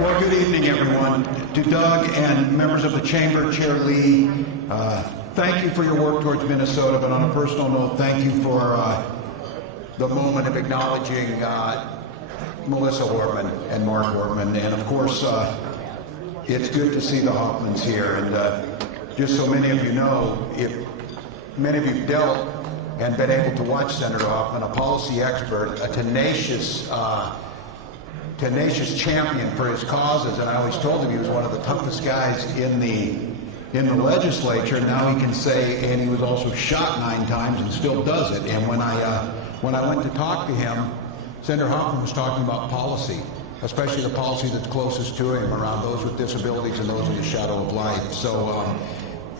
Well, good evening, everyone. To Doug and members of the Chamber, Chair Lee, thank you for your work towards Minnesota, but on a personal note, thank you for the moment of acknowledging Melissa Hortman and Mark Hortman. And of course, it's good to see the Hoffmans here. And just so many of you know, if many of you dealt and been able to watch Senator Hoffman, a policy expert, a tenacious champion for his causes, and I always told him he was one of the toughest guys in the legislature. Now he can say, and he was also shot 9 times and still does it. And when I went to talk to him, Senator Hoffman was talking about policy, especially the policy that's closest to him around those with disabilities and those in the shadow of life. So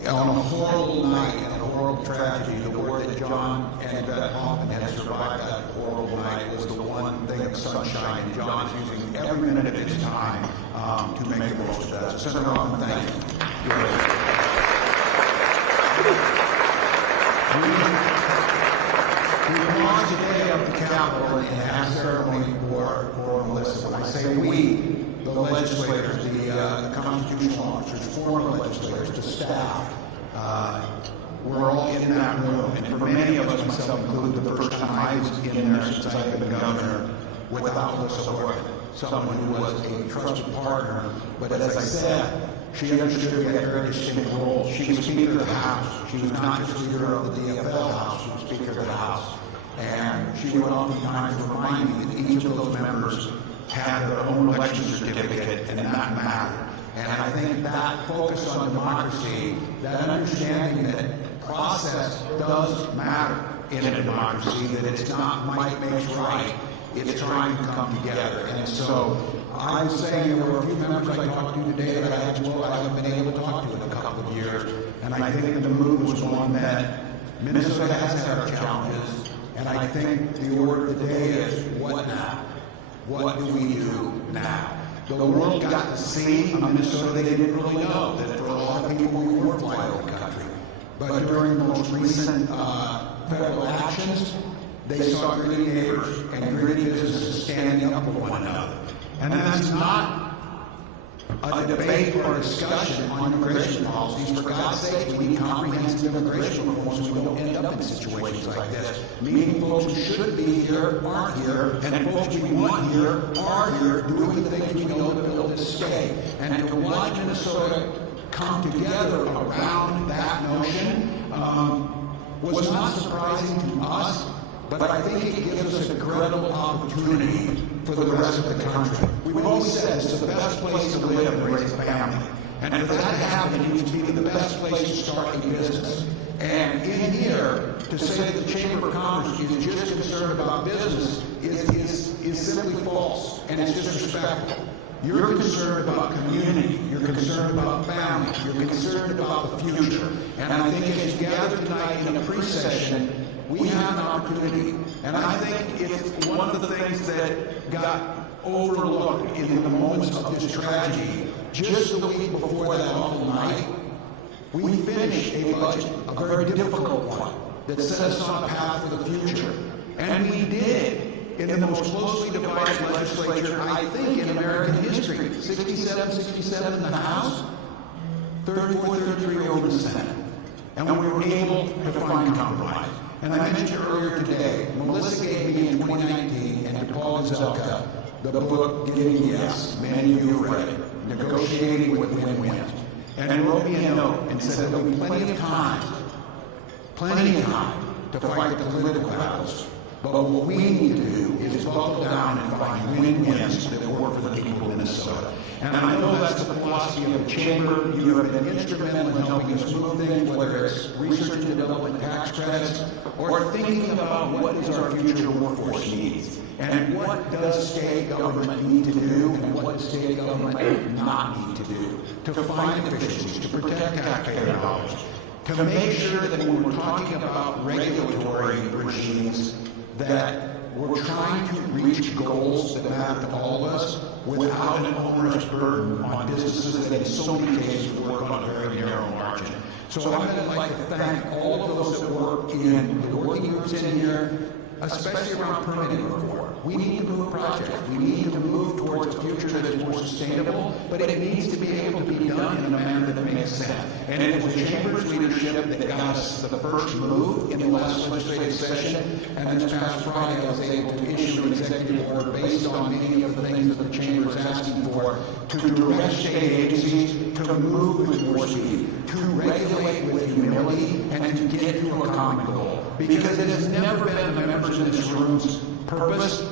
on a horrible night and a horrible tragedy, the word that John and Beth Hoffman had survived that horrible night was the one thing of sunshine, and John is using every minute of his time to make the most of that. So Senator Hoffman, thank you. We pause today up the Capitol and have ceremony for Melissa. When I say we, the legislators, the constitutional officers, former legislators, the staff, we're all in that room. And for many of us, myself included, the first time I was in there since I've been governor without Melissa Hortman, someone who was a trusted partner. But as I said, she understood we had very distinct roles. She was Speaker of the House. She was not just Leader of the DFL House, she was Speaker of the House. And she would oftentimes remind me that each of those members had their own election certificate, and that mattered. And I think that focus on democracy, that understanding that process does matter in a democracy, that it's not might makes right, it's trying to come together. And so I was saying there were a few members I talked to today that I haven't been able to talk to in a couple of years. And I think the mood was one that Minnesota has had our challenges. And I think the order of the day is, what now? What do we do now? The world got to see in Minnesota, they didn't really know that for a lot of people we were flyover country. But during the most recent federal actions, they saw gritty neighbors and gritty businesses standing up for one another. And that's not a debate or a discussion on immigration policies. For God's sake, we need comprehensive immigration reform so we don't end up in situations like this. Meaning folks who should be here aren't here, and folks we want here are here doing the things we know to build this state. And to watch Minnesota come together around that notion was not surprising to us, but I think it gives us a credible opportunity for the rest of the country. We've always said it's the best place to live and raise a family. And for that to happen, it needs to be the best place to start a business. And in here, to say that the Chamber of Commerce is just concerned about business is simply false, and it's disrespectful. You're concerned about community, you're concerned about family, you're concerned about the future. And I think as you gather tonight in a pre-session, we have an opportunity, and I think it's one of the things that got overlooked in the moments of this tragedy. Just the week before that awful night, we finished a budget, a very difficult one, that set us on a path for the future. And we did in the most closely divided legislature, I think, in American history. 67 in the House, 34-33 over the Senate. And we were able to find compromise. And I mentioned earlier today, Melissa gave me in 2019, and to Paul Gazelka, the book, Getting Yes. Many of you read it, Negotiating with Win-Wins. And wrote me a note and said there'll be plenty of time to fight the political battles. But what we need to do is buckle down and find win-wins that work for the people of Minnesota. And I know that's the philosophy of the Chamber. You have been instrumental in helping us move things, whether it's research and development tax credits, or thinking about what is our future workforce needs, and what does state government need to do, and what does state government not need to do, to find efficiencies, to protect taxpayer dollars, to make sure that when we're talking about regulatory regimes, that we're trying to reach goals that matter to all of us without an onerous burden on businesses that in so many cases work on a very narrow margin. So I'd like to thank all of those that work in the working groups in here, especially around permitting reform. We need to move projects. We need to move towards a future that is more sustainable. sustainable, but it needs to be able to be done in a manner that makes sense. And it was Chamber's leadership that got us the first move in the last legislative session, and this past Friday I was able to issue an executive order based on many of the things that the Chamber is asking for to direct state agencies to move with more speed, to regulate with humility, and to get to a common goal. Because it has never been the members in this room's purpose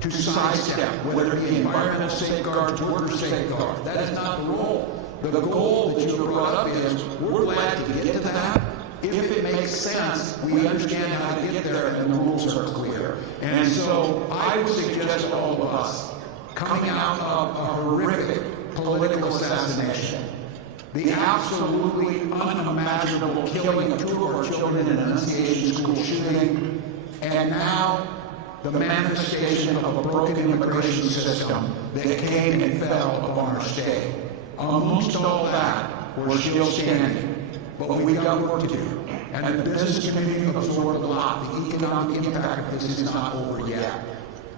to sidestep, whether it be environmental safeguards, worker safeguards. That is not the role. The goal that you brought up is, we're glad to get to that. If it makes sense, we understand how to get there, and the rules are clear. And so I would suggest to all of us, coming out of a horrific political assassination, the absolutely unimaginable killing of 2 of our children in an Annunciation School shooting, and now the manifestation of a broken immigration system that came and fell upon our state. Amongst all that, we're still standing, but we've got work to do. And the business community absorbed a lot. The economic impact of this is not over yet.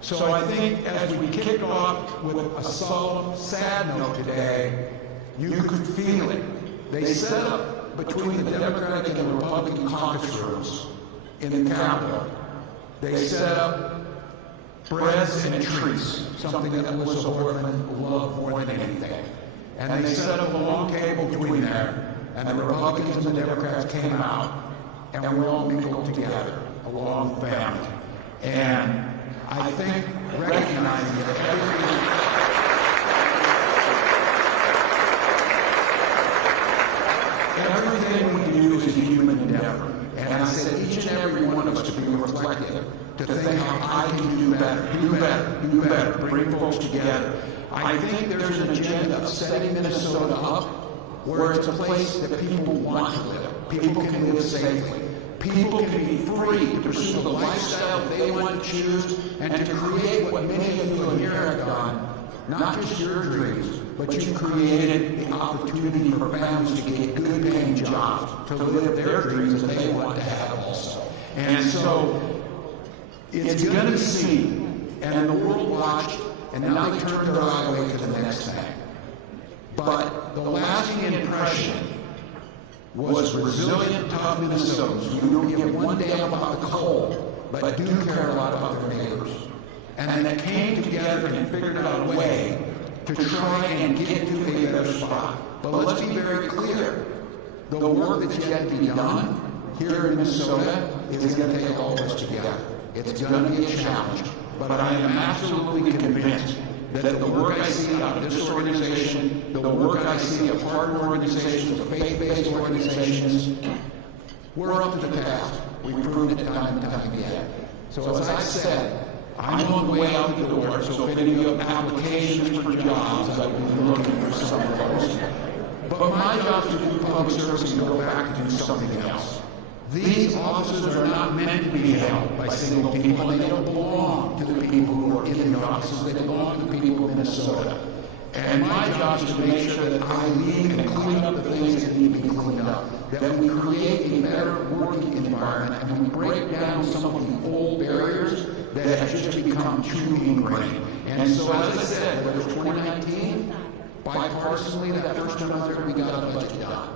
So I think as we kick off with a solemn, sad note today, you could feel it. They set up between the Democratic and the Republican caucus rooms in the Capitol. They set up breads and treats, something that Melissa Hortman loved more than anything. And they set up a long table between there, and the Republicans and the Democrats came out, and we all mingled together, a long family. And I think recognizing that everything we do is a human endeavor. And I said each and every one of us to be reflective, to think how I can do better, do better, do better, bring folks together. I think there's an agenda of setting Minnesota up where it's a place that people want to live. People can live safely. People can be free to pursue the lifestyle they want to choose and to create what many of you here have done, not just your dreams, but you've created the opportunity for families to get good paying jobs, to live their dreams that they want to have also. And so it's going to be seen, and the world watched, and now they turn their eye away to the next thing. But the lasting impression was resilient, tough Minnesotans who don't give one damn about the cold, but do care a lot about their neighbors. And that came together and figured out a way to try and get to a better spot. But let's be very clear. The work that's yet to be done here in Minnesota is going to take all of us together. It's going to be a challenge. But I am absolutely convinced that the work I see out of this organization, the work I see of partner organizations, of faith-based organizations, we're up to the task. We've proven it time and time again. So as I said, I'm on the way out the door, so if any of you have applications for jobs, I will be looking for some of those. But my job is to do public service and go back and do something else. These offices are not meant to be held by single people, and they don't belong to the people who are in the offices. They belong to the people of Minnesota. And my job is to make sure that I lead and clean up the things that need to be cleaned up, that we create a better working environment, and we break down some of the old barriers that have just become too ingrained. And so, as I said, whether it's 2019, bipartisanly, that first time out there, we got a budget done.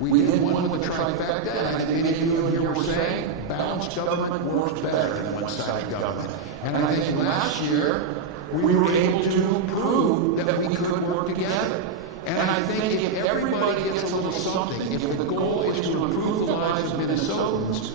We did one with the trifecta, and I think many of you here were saying, balanced government works better than one-sided government. And I think last year, we were able to prove that we could work together. And I think if everybody gets a little something, if the goal is to improve the lives of Minnesotans,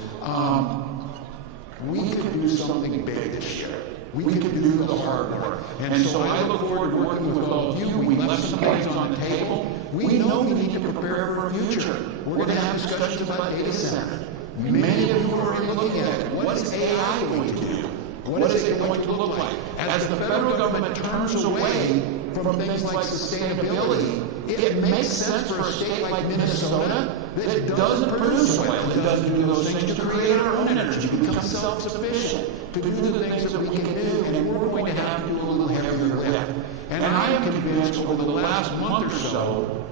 we can do something big this year. We can do the hard work. And so I look forward to working with all of you. We left some things on the table. We know we need to prepare for a future. We're going to have discussions about data center. Many of you are already looking at it. What is AI going to do? What is it going to look like? As the federal government turns away from things like sustainability, it makes sense for a state like Minnesota that it doesn't produce oil, it doesn't do those things to create our own energy, become self-sufficient, to do the things that we can do, and we're going to have to do a little heavier lift. And I am convinced over the last month or so,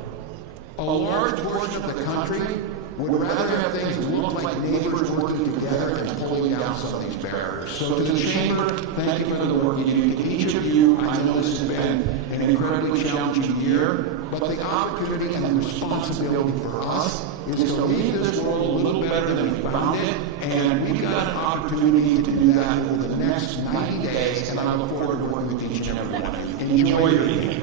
a large portion of the country would rather have things look like neighbors working together and pulling down some of these barriers. So to the Chamber, thank you for the work you do. To each of you, I know this has been an incredibly challenging year, but the opportunity and the responsibility for us is to leave this world a little better than we found it, and we've got an opportunity to do that over the next 90 days, and I look forward to working with each and every one of you. Enjoy your evening.